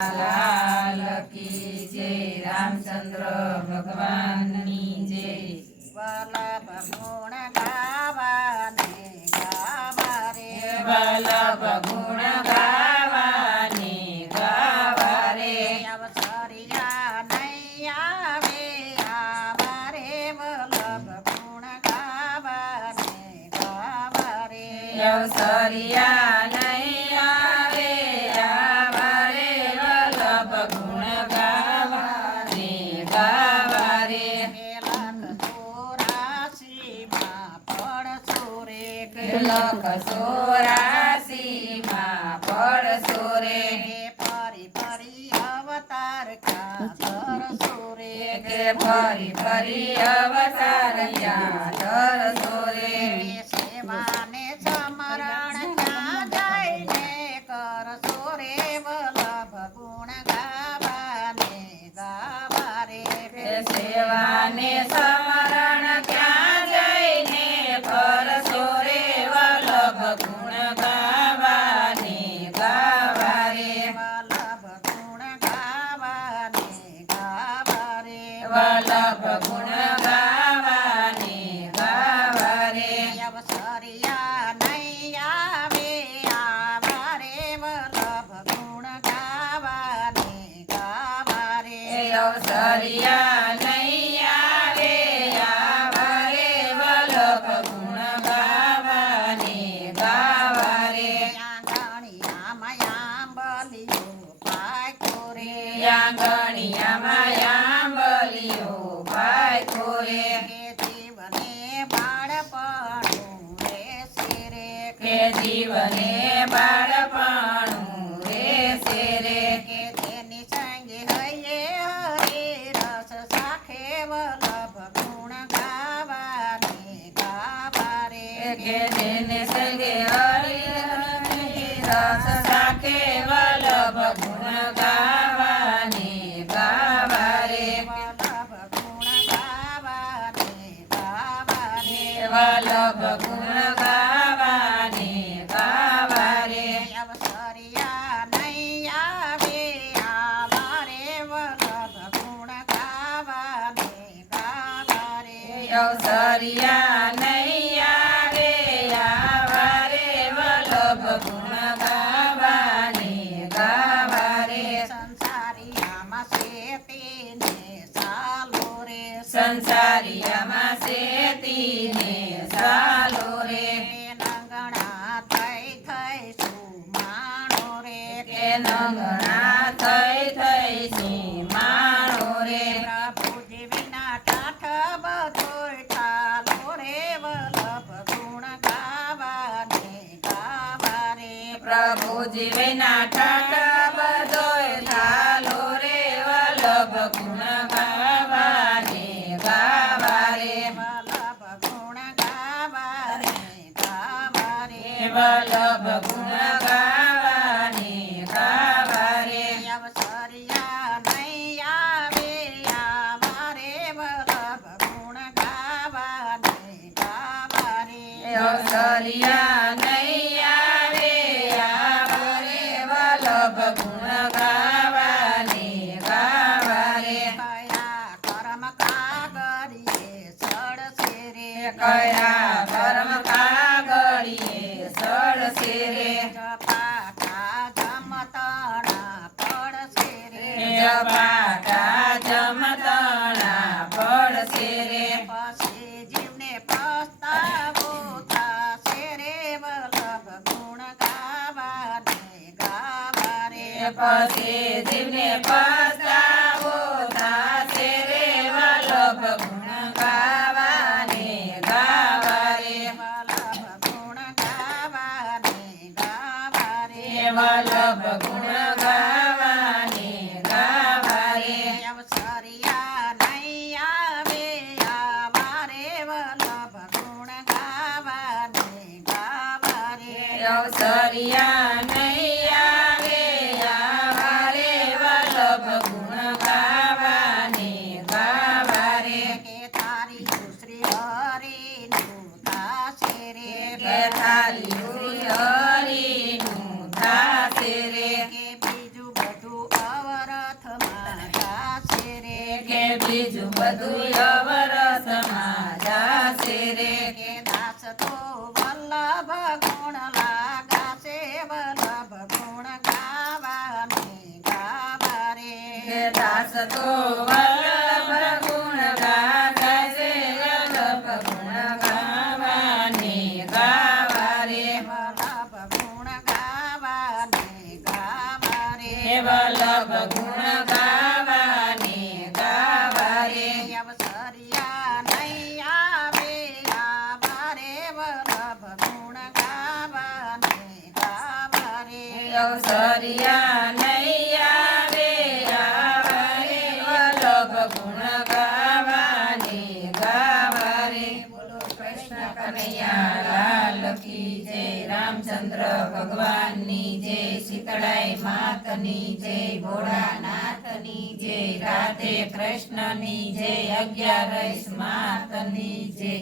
लाल की जय रामचंद्र भगवान की जय। वल्लभ गुण गावाने गावा रे वल्लभ गुण गावाने गावा रे अवसरिया नहीं आवे आवा रे वल्लभ गुण गावाने गावा रे अवसरिया नहीं आवे आवा रे वल्लभ गुण गावाने गावा रे लख चौरासी माँ पड़सो रे परी परी अवतार का तरसो रे के परी परी अवतार क्या तरसो रे सेवा ने समरण क्या जाइने करसो रे वल्लभ गुण गावाने गावा रे सेवा ने समरण क्या जैने करसो रे वल्लभ गुण गावाने गावा रे वल्लभ गुण गावाने गावा रे वल्लभ गुण गावाने गावा रे अवसरिया नहीं आवे आवा रे वल्लभ गुण गावाने गावा रे अवसरिया नहीं आवे आवा रे वल्लभ गुण गावाने गावा रे आंगणियामयां बलियो पाको रे आंगणियामयां बलियो पाको रे के जीवने बाळपणું રહેશે રે के जीवने बाळपणું રહેશે રે કે તેની સંગે હૈયે હરિ રસ સાખે વલ્લભ ગુણ ગાવાને ગાવા રે કે જેને સંગે હરિ રસ સાખે વલ્લભ ગુણ ગાવાને ગાવા રે વલ્લભ ગુણ ગાવાને ગાવા રે વલ્લભ ગુણ ગાવાને ગાવા રે અવસરિયા નહીં આવે આવા રે વલ્લભ ગુણ ગાવાને ગાવા રે અવસરિયા નહીં આવે આવા રે વલ્લભ ગુણ ગાવાને ગાવા રે સંસારિયામાં શેતીને ચાલો રે સંસારિયામાં શેતીને ચાલો રે નંગણા થઈ થઈ સુમાણો રે કે નંગણા થઈ સીમાણો રે પ્રભુજી વિના ટાઠ બધોય ઠાલો રે વલ્લભ ગુણ ગાવાને ગાવા રે પ્રભુજી વિના ઠાઠ બધોય થાલો રે વલ્લભ ગુણ ગાવાને ગાવા રે વલ્લભ ગુણ ગાવાને ગાવા રે વલ્લભ ગુણ ગાવાને ગાવા રે અવસરિયા નહીં આવે આવા રે વલ્લભ ગુણ ગાવાને ગાવા રે અવસરિયા નહીં આવે આવા રે વલ્લભ ગુણ ગાવાને ગાવા રે કયા કર્મ કાગળીએ સડશે રે કયા કર્મ કાગળીએ સડશે રે જપાટા જમતણા પડશે રે જપાટા જમતણા પડશે રે પછી જીવને પસ્તાવો થશે રે વલ્લભ ગુણ ગાવાને ગાવા રે પછી જીવને પસ્તાવો થાશે રે વલ્લભ ગુણ ગાવાને ગાવા રે વલ્લભ ગુણ ગાવાને ગાવા રે વલ્લભ ગુણ ગાવાને ગાવા રે અવસરિયા નહીં આવે આવા રે વલ્લભ ગુણ ગાવાને ગાવા રે અવસરિયા નહીં આવે આવા રે વલ્લભ ગુણ બીજું બધું અવરસમાં જાશે રે કે દાસ તો વલ્લભ ગુણ લાગાશે વલ્લભ ગુણ ગાવાને ગાવા રે કે દાસ તો વલ્લભ ગુણ ગાશે વલ્લભ ગુણ ગાવાને ગાવા રે વલ્લભ ગુણ ગાવાને ગાવા રે હે વલ્લભ ગુણ ગાવાને ગાવા રે અવસરિયા નહીં આવે આવા રે વલ્લભ ગુણ ગાવાને ગાવા રે અવસરિયા નહીં આવે આવા રે વલ્લભ ગુણ ગાવાને ગાવા રે બોલો કૃષ્ણ કનૈયા લાલ કી જય રામચંદ્ર ભગવાનની જય શીતળાઈ માતની જય ભોળાનાથની જય રાધે કૃષ્ણની જય 11 માતની જય